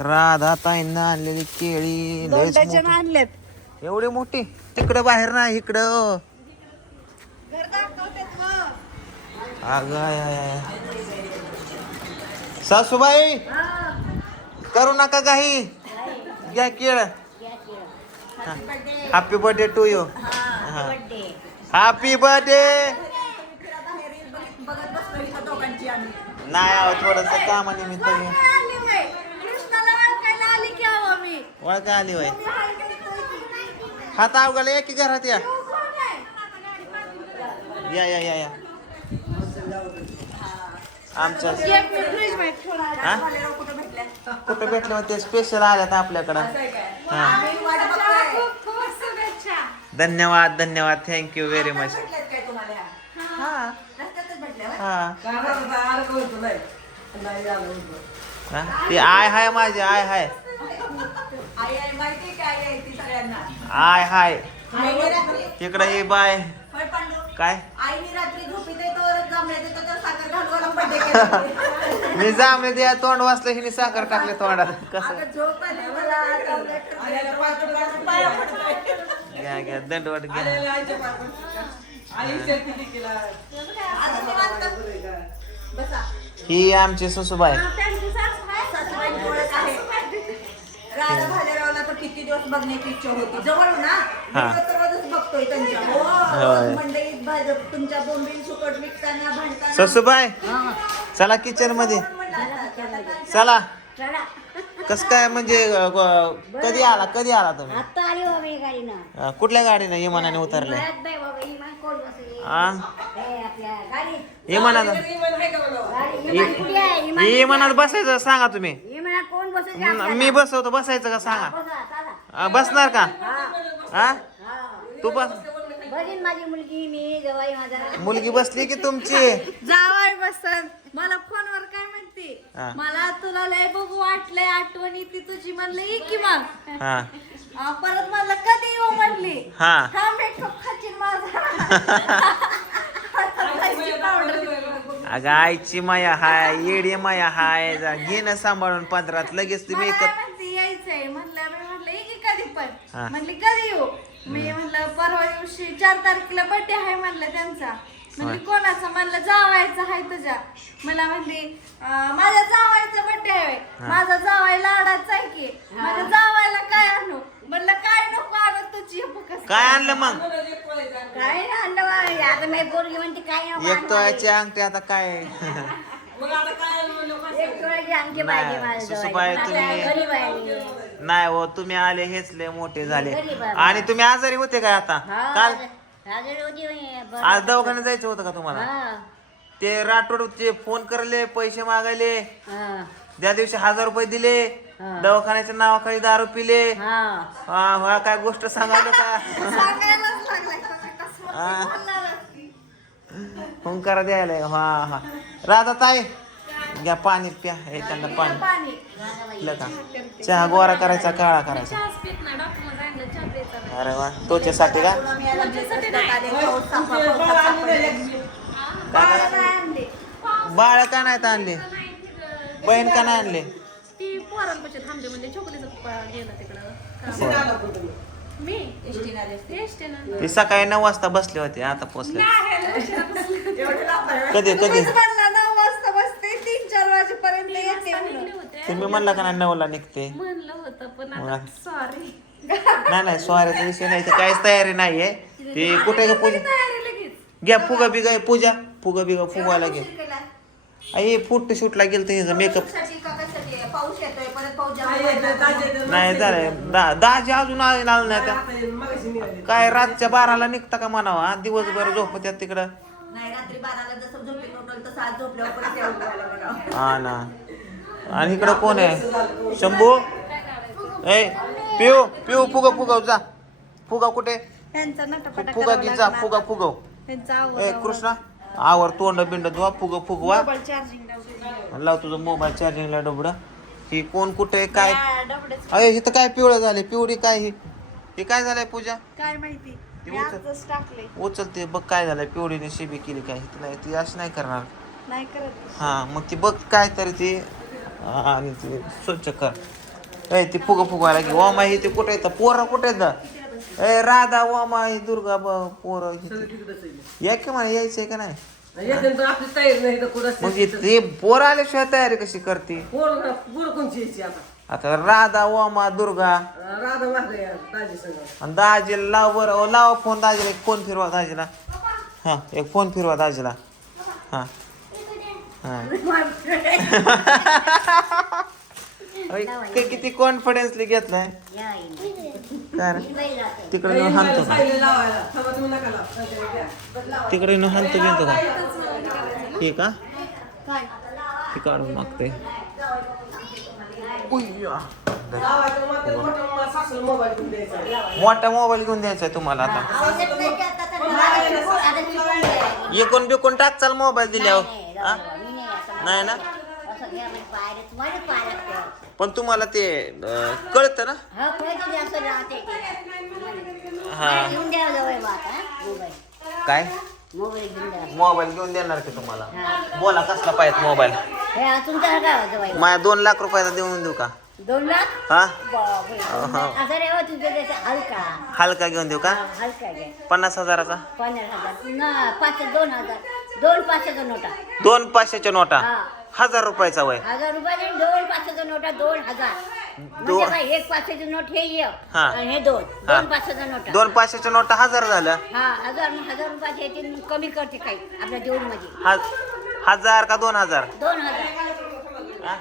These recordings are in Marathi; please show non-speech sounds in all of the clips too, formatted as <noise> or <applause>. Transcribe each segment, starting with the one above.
राधा ताईंना आणलेली केळी लयच दोन डझन मोठी. आणलेत एवढी मोठी. तिकडं बाहेर नाही इकडं. घर दाखवतेत. अगं आय, आय, आय. सासूबाई करू नका काही. घ्या केळ. Happy birthday to you happy birthday नाही आहो थोडस कामानिमित्त मी ओळखा आली वय? हात अवघाला या की घरात या. तू? या या या या. आमच्या. हा? कुठं भेटले होते स्पेशल आल्यात आपल्याकडं. हा. खूप खूप शुभेच्छा. धन्यवाद धन्यवाद. थँक्यू व्हेरी मच हा. हा. हा? ती आय हाय माझी आय हाय. आय हाय तिकडे ये बाय. काय? आईने रात्री झोपी देतो जमल्या देतो तर साखर घालवायला बड्डे केला. मी जांभळे द्या तोंड वाचलं हिने साखर टाकले तोंडात. कसं? अगं झोप आली मला पाया पडतोय. घ्या घ्या दंडवट घ्या. आता निवांत. बसा. ही आमची सुसूबाई त्यांची सासू आहे? सासूबाईंची ओळख आहे राधा भालेरावला तर किती दिवस बघण्याची इच्छा होती. जवळ ना? हा. मी तर रोजच बघतोय त्यांच्या. होय. हो मंडईत भाजप तुमच्या बोंबील सुकट विकताना भांडताना. ससूबाई चला किचनमध्ये. म्हणलं आता, आता काय? चला. कस काय म्हणजे अ, ग- कधी आला कधी आला तुम्ही? आता आली बाबा ही गाडी ना अ, कुठल्या गाडीनं विमानाने उतरले? बाबा ही मान कोण बसली? आ? हे आपल्या गाडीत विमानात. गाडी इमान कुठे आहे? विमानात बसायचं सांगा तुम्ही. कोण म- मी बसवतो बसायचं का सांगा. बसा बसणार का? हा? तू बस. बघीन माझी मुलगी मी जवाई माझा. मुलगी बसली की तुमची? जावाय बसत. मला फोनवर काय म्हणते हा. मला तुला लय बघू वाटलंय आठवण येते तुझी म्हणलं ये की मग. हा. अं, परत म्हणलं कधी येऊ म्हणली? हा. हा मेकअप खाचीन माझा. <laughs> अगं आईची माया हाय येडी माया हाय. जा घेणं सांभाळून पंधरात लगेच तुम्ही मला यायचंय म्हणलं मी म्हणलं ये की कधी पण. हा. म्हणली कधी येऊ. मी म्हणलं परवा दिवशी चार तारखेला बर्थडे आहे म्हणलं त्यांचा. म्हणली. कोणाचा? म्हणलं जावायचा आहे तुझ्या. मला म्हणली अं, माझ्या जावायचा बर्थडे आहे. माझा जावाय लाडाचा आहे की. माझ्या जावायला काय आणू? म्हणलं काय नको आणू तुझी फुकस काय आणलं मग? काय आणलं आता मी पोरगी म्हणते काय नको एक आणू तोळ्याची अंगठी आता काय? <laughs> एक पाहिजे नाही, सुसूबाई. तुम्ही- आता. नाही हो तुम्ही आले हेच लय मोठे झाले गरीब आहे. आणि तुम्ही आजारी होते काय आता हा, काल रोजी बरं. आज दवाखान्यात जायचं होतं का तुम्हाला हा, ते राठोडचे फोन करले पैसे मागायले हा, त्या दिवशी हजार रुपये दिले हा. दवाखान्याच्या नावाखाली दारू पिले हा. हा हा, काय गोष्ट सांगायला का सांगायलाच लागलाय तुम्ही कसं हा. बोलणारच. हुंकार द्यायला हा हा राधा ताई घ्या पाणी प्या. हे त्यांना पाणी. पाणी. पिलं का? चहा गोरा करायचा काळा करायचा. अरे वा त्वचेसाठी का. बाळा का नाहीत आणले? बहीण का नाही आणले? ती म्हणजे सकाळी नऊ वाजता बसले होते आता पोचले. कधी कधी तुम्हीच म्हणला नऊ वाजता बसते तीन चार वाजेपर्यंत येते म्हणून. निघले होते तुम्ही म्हणला का नाही नऊला निघते? म्हणलं होतं पण मग. आता सॉरी नाही नाही स्वाऱ्याचा विषय नाही तर काहीच तयारी नाहीये. ते कुठे का पूजा? तयारी लगेच. घ्या फुगा बिगा पूजा. फुगा बिगा फुगवायला घे. आई फोटो शूटला गेलं तर हिचं मेकअपसाठी का कशासाठी आहे? पाऊस येतोय परत पाऊस जास्त नाही झालंय दा- दहाचे अजून आले आलं नाही तर काय रातच्या बाराला निघता का म्हणावा? दिवसभर झोपत्यात तिकडं. नाही रात्री बाराला जसं झोपेत उठवलं तसं आज झोपल्यावर परत यावं लागलं बघा. हा ना. आणि इकडं कोण आहे? शंभू? ए पिऊ पिऊ फुगा फुगव जा. फुगा कुठे? फुगा घे जा. फुगा फुगव ए कृष्णा आवर तोंड बिंड धुवा फुग फुगवा. लाव तुझं मोबाईल चार्जिंगला डबड. ही कोण कुठे काय? हा. अरे इथं काय पिवळं झाले पिवळी काय ही? हे काय झालंय पूजा? काय माहिती? उचलते बघ काय झालंय. पिवळीने शिबी केली काय? ती नाही ती अशी नाही करणार. नाही करत. हा मग ती बघ काय तरी ती हा, आणि ते स्वच्छ कर. ए ती फुग फुगवायला की वामा ही ते कुठे येतं पोरं कुठे येतं ए राधा वामा ही दुर्गा ब- पोरं ही- या की मला यायचंय का नाही? आपली तयारी नाही तर कुठं मग हे ते पोरं आल्याशिवाय तयारी कशी करते? पोर पोर कोणची यायची आता? आता राधा वामा दुर्गा. राधा मागे दाजी आणि दाजीला लाव बरं लावा फोन दाजीला एक फोन फिरवा दाजीला. हा एक फोन फिरवा दाजीला. हा. <laughs> किती कॉन्फिडन्सली घेतलाय. तिकडे लावा तिकडे हाणतो बिनतो का हे का? हे काढून मागते ते मोठं मोबाईल घेऊन द्यायचा आहे तुम्हाला आता. ते. एकूण बिकून टाक चाल मोबाईल दिल्यावर. नाही, ना? असं घ्या म्हणजे तुम्हाला लागतं. पण तुम्हाला ते कळतं ना? हा राहते. हा. घेऊन द्या जवळ बा आता, हा? मोबाईल. काय? मोबाईल घेऊन द्या. मोबाईल घेऊन देणार की तुम्हाला? हा. बोला कसला पाहिजे मोबाईल? हे हा तुमचा का जवळ माझ्या दोन लाख रुपयाचा देऊन देऊ का? दोन लाख? हा. बापरे, दोन लाख. असं रे हो तुझं त्याचा हलका. हलका घेऊन देऊ का? हा, हलका पन्नास हजाराचा? पन्नास हजार. न पाचशे दोन हजार. दोन पाचशेचा नोटा. दोन पाचशेच्या नोटा? हा. हजार रुपयाचा वय? हजार रुपयाचे दोन पाचशेचा नोटा दोन हजार. म्हणजे काय एक पाचशेची नोट हे एक हा. आणि हे दोन. हा. दोन पाचशेचा नोटा. दोन पाचशेच्या नोटा हजार झालं? हा हजार हजार रुपयाचे ते कमी करते काही आपल्या जेवणमध्ये हा- हजार का दोन हजार? दोन हजार. हा?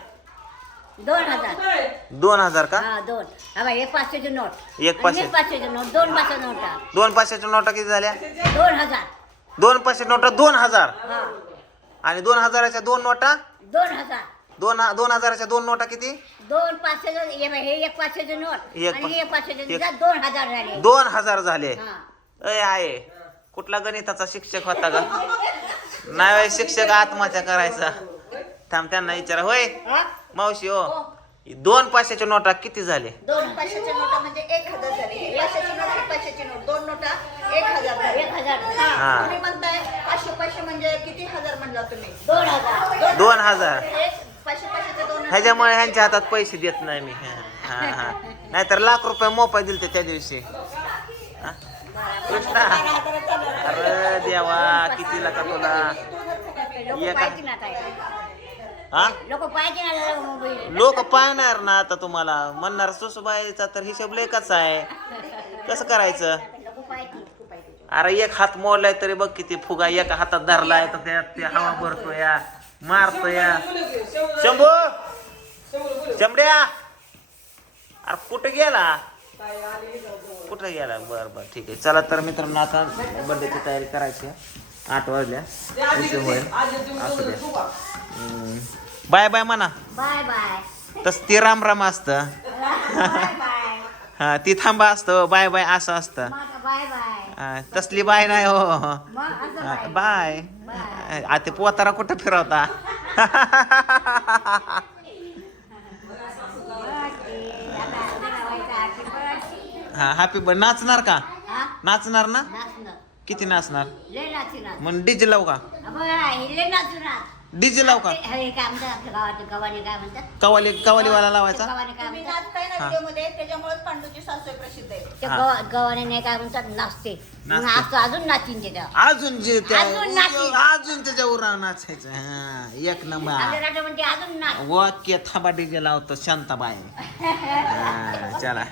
दोन हजार. दोन हजार का? हा दोन. हा बाई एक पाचशेची नोट. एक आणि पाचशे. एक पाचशेची नोट दोन पाचशे नोटा. दोन पाचशेच्या नोटा किती झाल्या? दोन हजार. दोन पाचशे नोटा दोन हजार. हा. आणि दोन हजाराच्या दोन नोटा? दोन हजार. दोन दोन हजाराच्या दोन नोटा किती? दोन पाचशे हे हे एक पाचशेची नोट एक आणि पाचशेची दोन हजार झाले. दोन हजार झाले. हा. अय आहे कुठला गणिताचा शिक्षक होता का नाही शिक्षक आत्महत्या करायचा. थांब त्यांना विचारा. होय हा? मावशी हो. दोन पाचशेच्या नोटा किती झाले? दोन पाचशेच्या नोटा म्हणजे एक हजार झाली. पाचशेची नोट पाचशेची नोट. दोन नोटा एक हजार झाली. एक हजार. हा. तुम्ही म्हणताय पाचशे पाचशे म्हणजे किती हजार म्हणला तुम्ही? दोन हजार. दोन हजार. एक पाचशे पाचशेचे दोन हजार. ह्याच्यामुळे ह्यांच्या हातात पैसे देत नाही मी. हा हा नाहीतर लाख रुपये मोफा दिलते त्या दिवशी. हा? कृष्णा. अरे देवा किती लाका तुला. लोक एक- पाहिजे ना काय हा? लोक पाहिजे ना मोबाईल. लोक पाहणार ना आता तुम्हाला. म्हणणार सुसुबाईचा तर हिशोब लेखाच आहे. कसं करायचं लोक पाहिजे खूप पाहिजे अरे एक हात मोडलाय तरी बघ किती फुगा एका हातात धरलाय तर त्यात ते हवा भरतो या मारतो या शंभू! शंभड्या अरे कुठे गेला? कुठे गेला? बर बर ठीक आहे. चला तर मित्रांनो आता बर्थडेची तयारी करायची. आठ वाजल्या. असू द्या. बाय बाय म्हणा. Bye bye. तस ते राम राम असतं हा ती थांबा असतं. बाय बाय असं असतं. Bye bye. तसली बाय नाही हो. बाय. बाय. आ ते पोतारा कुठं फिरवता? हा हॅपी बर्थ नाचणार का? नाचणार ना? किती नाचणार? मग डीजे लावू का? डीजे लावू का? अरे काय म्हणतात आपल्या गावात गव्हाणे काय म्हणतात कवाली कवालीवाला लावायचा? गव्हाणे काय तुम्ही म्हणतात नाचताय ना हा. व्हिडिओमध्ये त्याच्यामुळेच पांडूची सासू प्रसिद्ध आहे. ते हा. गव्हा- गव्हाणे नाही काय म्हणतात नाचते. मग नाचते. आज तो अजून नाचीन त्याच्या अजून जे त्या अजून नाचीन. अजून त्याच्यावर नाचायचं. हा एक नंबर. राजा म्हणते अजून नाच. वाक्य थांबा डीजे लावतो शांताबाई. हा, चला.